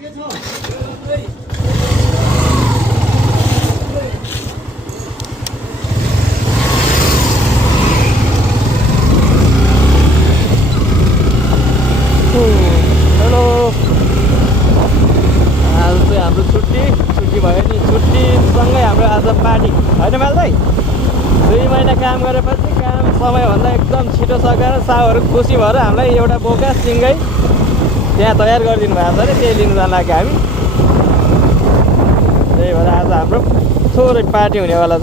hello आज चाहिँ हाम्रो छुट्टी भयो नि छुट्टीसँगै हाम्रो आज पार्टी होइन माल्दै 2 महिना काम गरेपछि काम समयभन्दा एकदम छिटो सकेर साउहरू खुसी भएर हामीलाई एउटा बोका सिँगै त्यहाँ तयार गरिदिनु भएको छ अरे त्यही लिनु जान लाग्यो हामी त्यही भएर आज हाम्रो थोरै पार्टी हुनेवाला छ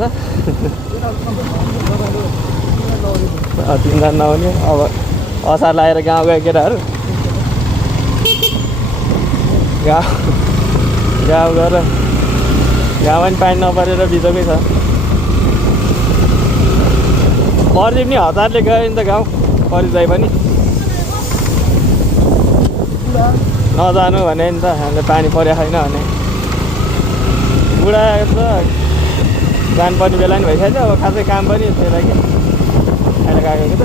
तिनजना नहुने अब असार लगाएर गाउँ गए केटाहरू गाउँ गएर गाउँमा पनि पानी नपरेर बिजोकै छ परिदिप नि हतारले गयो नि त गाउँ परिजय पनि नजानु भने नि त हामीले पानी परेको छैन भने बुढा त जानुपर्ने बेला नि भइसक्यो अब खासै काम पनि थिएन कि अहिले गएको कि त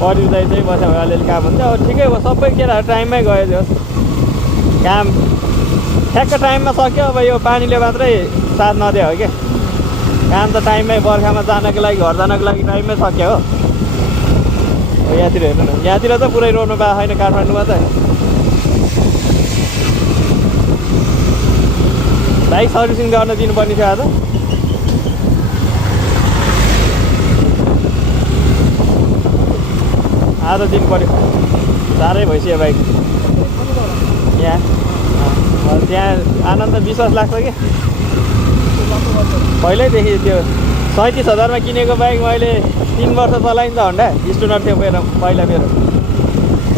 परिजय चाहिँ बस्यो भने अलिअलि काम हुन्छ अब ठिकै हो सबै केटाहरू टाइममै गयो जोस् काम ठ्याक्क टाइममा सक्यो अब यो पानीले मात्रै साथ नदियो हो क्या काम त टाइममै बर्खामा जानको लागि घर जानको लागि टाइममै सक्यो हो यहाँतिर हेर्नु न यहाँतिर त पुरै रोड्नु पाएको छैन काठमाडौँमा त बाइक सर्भिसिङ गर्न दिनुपर्ने थियो आज आज दिनु पऱ्यो साह्रै भइसक्यो बाइक यहाँ त्यहाँ आनन्द विश्वास लाग्छ कि पहिल्यैदेखि त्यो 37,000 मा किनेको बाइक मैले 3 वर्ष चलाइन्छ होन्डा स्टुनर थियो मेरो पहिला मेरो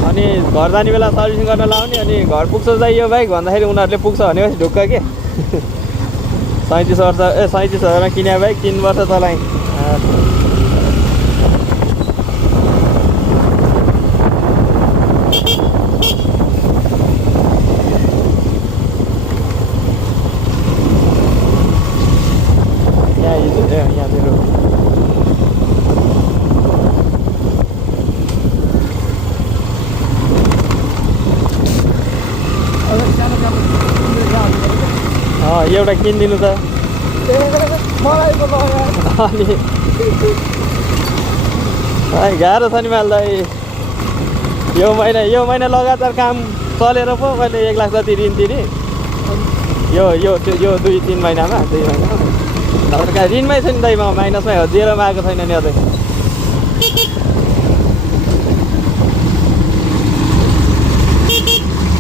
अनि घर जाने बेला सर्भिसिङ गर्न लाउने अनि घर पुग्छ चाहिँ यो बाइक भन्दाखेरि उनीहरूले पुग्छ भनेपछि ढुक्क के 37,000 मा किने बाइक 3 वर्ष चलाएँ एउटा किनिदिनु त अनि गाह्रो छ नि माल्दै यो महिना लगातार काम चलेर पो मैले 1 लाख जति ऋण तिरेँ यो 2-3 महिनामा 2 महिनामा ऋणमै छ नि दाइ म माइनसमै हो जेरोमा आएको छैन नि अझै